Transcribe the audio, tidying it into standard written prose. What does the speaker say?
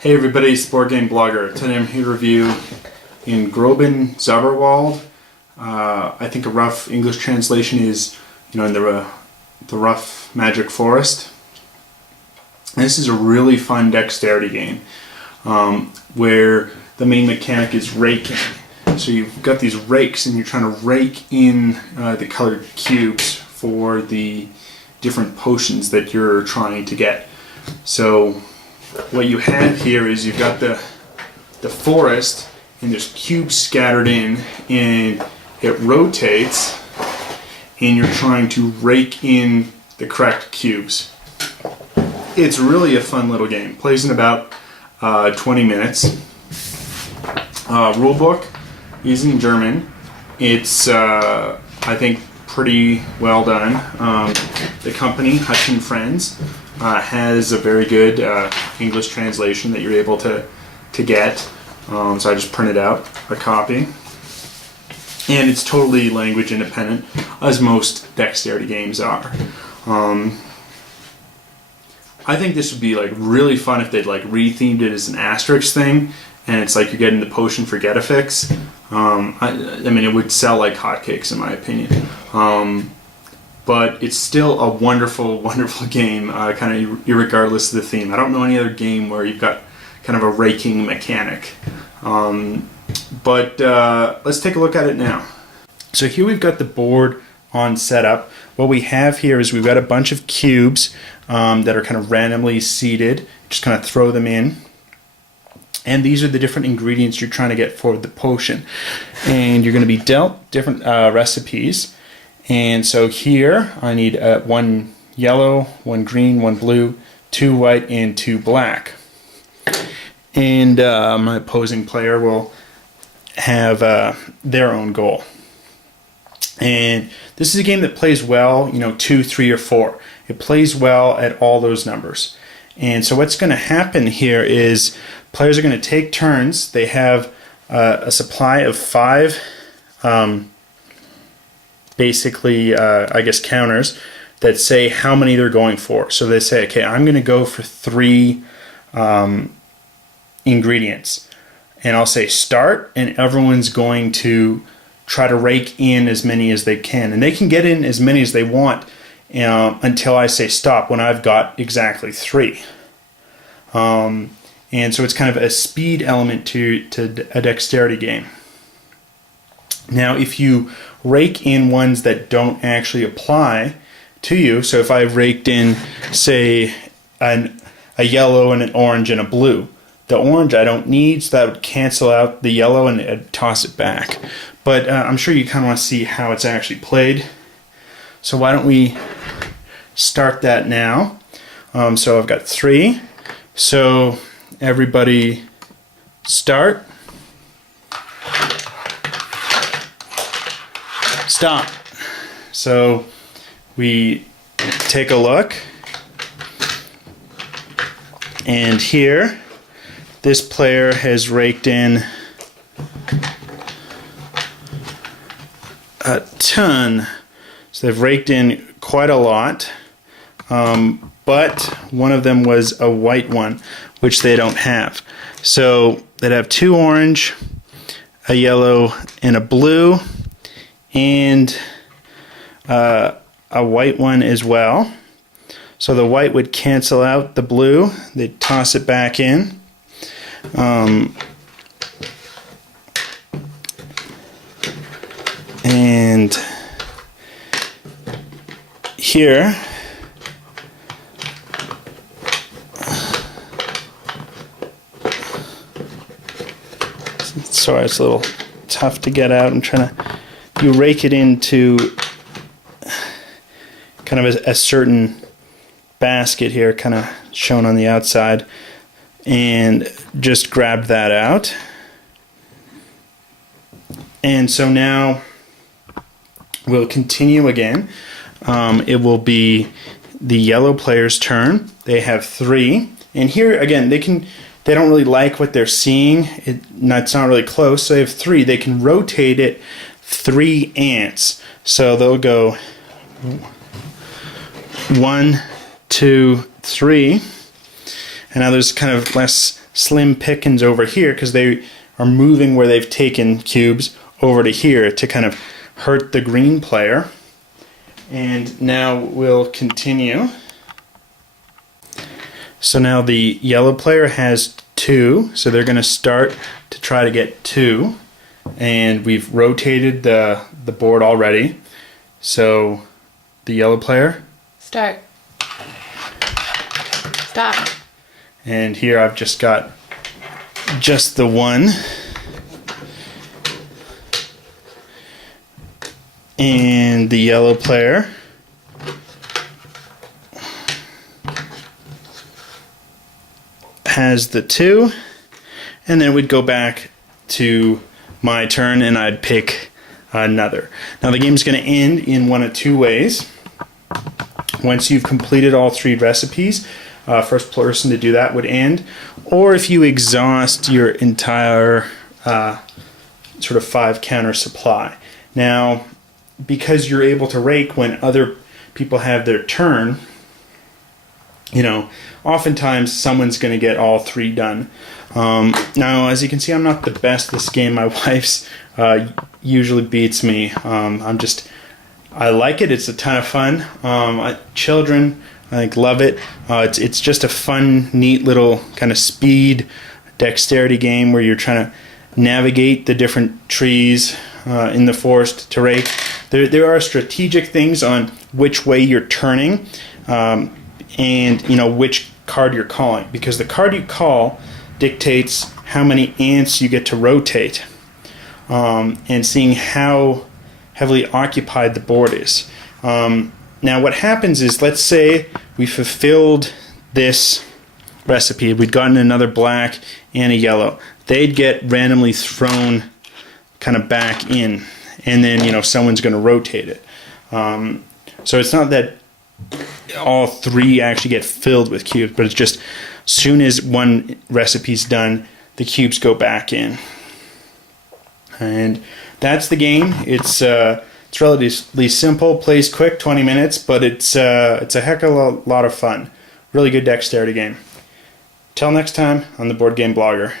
Hey everybody, it's Board Game Blogger. Today I'm here to review in großen Zauberwald. I think a rough English translation is, in the rough magic forest. And this is a really fun dexterity game where the main mechanic is raking. So you've got these rakes and you're trying to rake in the colored cubes for the different potions that you're trying to get. So what you have here is you've got the forest and there's cubes scattered in and it rotates and you're trying to rake in the correct cubes. It's really a fun little game. Plays in about 20 minutes. Rulebook is in German. It's I think pretty well done. The company Huch and Friends has a very good English translation that you're able to get. So I just printed out a copy. And it's totally language independent, as most dexterity games are. I think this would be really fun if they'd rethemed it as an asterisk thing, and it's like you're getting the potion for Get-A-Fix. I mean, it would sell like hotcakes in my opinion. But it's still a wonderful, wonderful game, kind of irregardless of the theme. I don't know any other game where you've got kind of a raking mechanic. But let's take a look at it now. So here we've got the board on setup. What we have here is we've got a bunch of cubes that are kind of randomly seated. Just kind of throw them in. And these are the different ingredients you're trying to get for the potion. And you're going to be dealt different recipes. And so here I need one yellow, one green, one blue, 2 white, and 2 black. And my opposing player will have their own goal. And this is a game that plays well, 2, 3, or 4. It plays well at all those numbers. And so what's going to happen here is players are going to take turns. They have a supply of 5 basically, I guess, counters that say how many they're going for. So they say, okay, I'm going to go for 3 ingredients. And I'll say start, and everyone's going to try to rake in as many as they can. And they can get in as many as they want until I say stop, when I've got exactly 3. And so it's kind of a speed element to a dexterity game. Now, if you rake in ones that don't actually apply to you, so if I raked in, say, a yellow and an orange and a blue, the orange I don't need, so that would cancel out the yellow and I'd toss it back. But I'm sure you kind of want to see how it's actually played. So why don't we start that now? So I've got 3. So everybody start. Stop. So we take a look. And here, this player has raked in a ton. So they've raked in quite a lot. But one of them was a white one, which they don't have. So they'd have 2 orange, a yellow, and a blue, and a white one as well. So the white would cancel out the blue. They'd toss it back in. And here, sorry, it's a little tough to get out. I'm trying to, you rake it into kind of a certain basket here, kind of shown on the outside, and just grab that out. And so now we'll continue again. It will be the yellow player's turn. They have 3, and here again they don't really like what they're seeing. It's not really close, so they have 3. They can rotate it 3 ants. So they'll go 1, 2, 3. And now there's kind of less slim pickings over here because they are moving where they've taken cubes over to here to kind of hurt the green player. And now we'll continue. So now the yellow player has 2, so they're going to start to try to get 2. And we've rotated the board already. So the yellow player. Start. Stop. And here I've just got just the 1. And the yellow player has the 2. And then we'd go back to my turn and I'd pick another. Now the game's going to end in one of 2 ways. Once you've completed all 3 recipes, first person to do that would end. Or if you exhaust your entire sort of 5 counter supply. Now, because you're able to rake when other people have their turn, you know, oftentimes someone's going to get all 3 done. Now, as you can see, I'm not the best at this game. My wife's usually beats me. I like it. It's a ton of fun. Children, I think, love it. It's just a fun, neat little kind of speed dexterity game where you're trying to navigate the different trees in the forest to rake. There are strategic things on which way you're turning and, you know, which card you're calling, because the card you call dictates how many ants you get to rotate, and seeing how heavily occupied the board is. Now what happens is, let's say we fulfilled this recipe, we'd gotten another black and a yellow. They'd get randomly thrown kind of back in, and then, you know, someone's going to rotate it. So it's not that all 3 actually get filled with cubes, but it's just as soon as one recipe's done, the cubes go back in. And that's the game. It's relatively simple, plays quick, 20 minutes, but it's a heck of a lot of fun. Really good dexterity game. Till next time on the Board Game Blogger.